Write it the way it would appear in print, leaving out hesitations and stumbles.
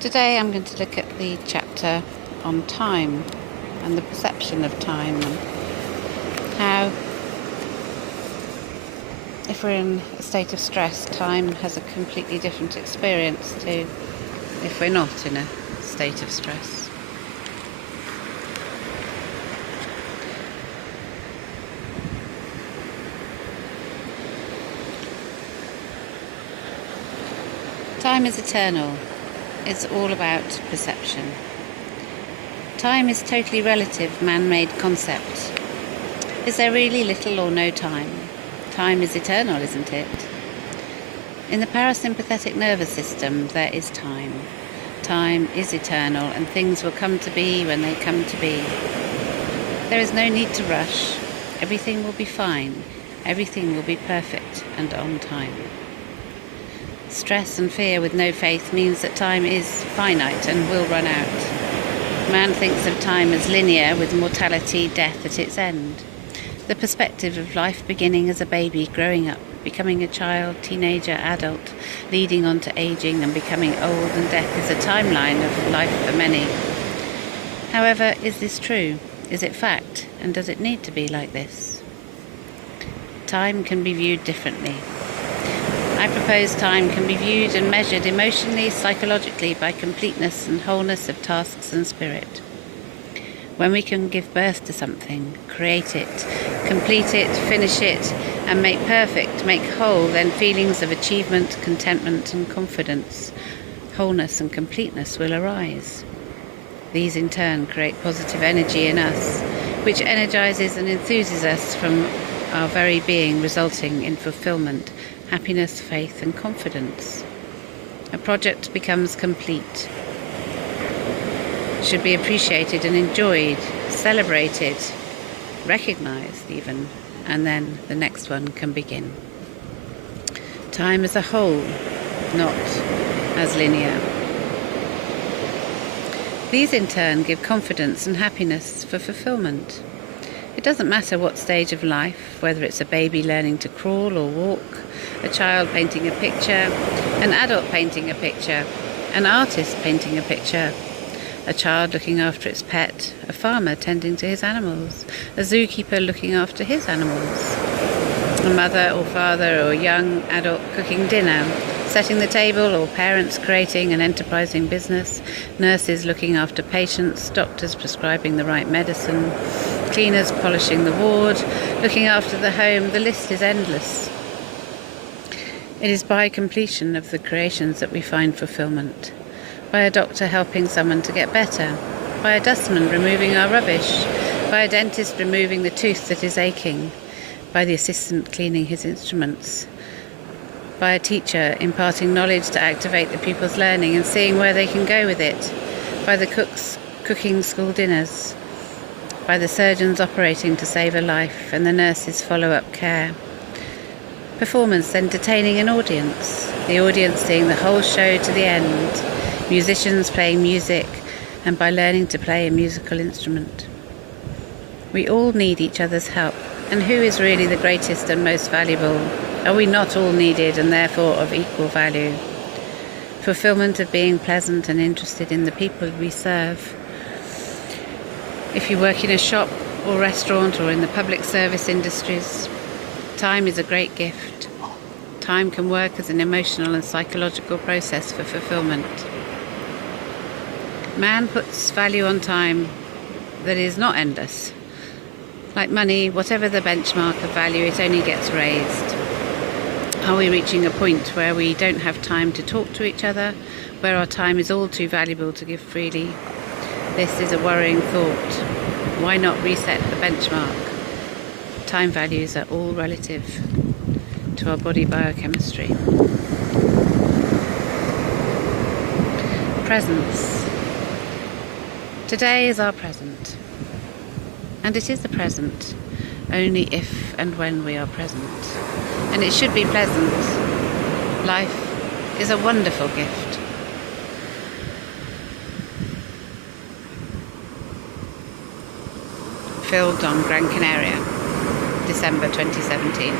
Today I'm going to look at the chapter on time and the perception of time, and how, if we're in a state of stress, time has a completely different experience to if we're not in a state of stress. Time is eternal. It's all about perception. Time is totally relative, man-made concept. Is there really little or no time? Time is eternal, isn't it? In the parasympathetic nervous system, there is time. Time is eternal, and things will come to be when they come to be. There is no need to rush. Everything will be fine. Everything will be perfect and on time. Stress and fear with no faith means that time is finite and will run out. Man thinks of time as linear, with mortality, death at its end. The perspective of life beginning as a baby, growing up, becoming a child, teenager, adult, leading on to aging and becoming old, and death is a timeline of life for many. However, is this true? Is it fact? And does it need to be like this? Time can be viewed differently. I propose time can be viewed and measured emotionally, psychologically, by completeness and wholeness of tasks and spirit. When we can give birth to something, create it, complete it, finish it, and make perfect, make whole, then feelings of achievement, contentment and confidence, wholeness and completeness will arise. These in turn create positive energy in us, which energizes and enthuses us from our very being, resulting in fulfillment, happiness, faith and confidence. A project becomes complete, should be appreciated and enjoyed, celebrated, recognized even, and then the next one can begin. Time as a whole, not as linear. These in turn give confidence and happiness for fulfillment. It doesn't matter what stage of life, whether it's a baby learning to crawl or walk, a child painting a picture, an adult painting a picture, an artist painting a picture, a child looking after its pet, a farmer tending to his animals, a zookeeper looking after his animals, a mother or father or young adult cooking dinner, setting the table, or parents creating an enterprising business, nurses looking after patients, doctors prescribing the right medicine, cleaners polishing the ward, looking after the home. The list is endless. It is by completion of the creations that we find fulfillment. By a doctor helping someone to get better, by a dustman removing our rubbish, by a dentist removing the tooth that is aching, by the assistant cleaning his instruments, by a teacher imparting knowledge to activate the pupils' learning and seeing where they can go with it, by the cooks cooking school dinners, by the surgeons operating to save a life and the nurses' follow-up care. Performance entertaining an audience, the audience seeing the whole show to the end, musicians playing music, and by learning to play a musical instrument. We all need each other's help, and who is really the greatest and most valuable? Are we not all needed and therefore of equal value? Fulfillment of being pleasant and interested in the people we serve. If you work in a shop or restaurant or in the public service industries, time is a great gift. Time can work as an emotional and psychological process for fulfillment. Man puts value on time that is not endless. Like money, whatever the benchmark of value, it only gets raised. Are we reaching a point where we don't have time to talk to each other, where our time is all too valuable to give freely? This is a worrying thought. Why not reset the benchmark? Time values are all relative to our body biochemistry. Presence. Today is our present. And it is the present only if and when we are present. And it should be pleasant. Life is a wonderful gift. Filmed on Gran Canaria, December 2017.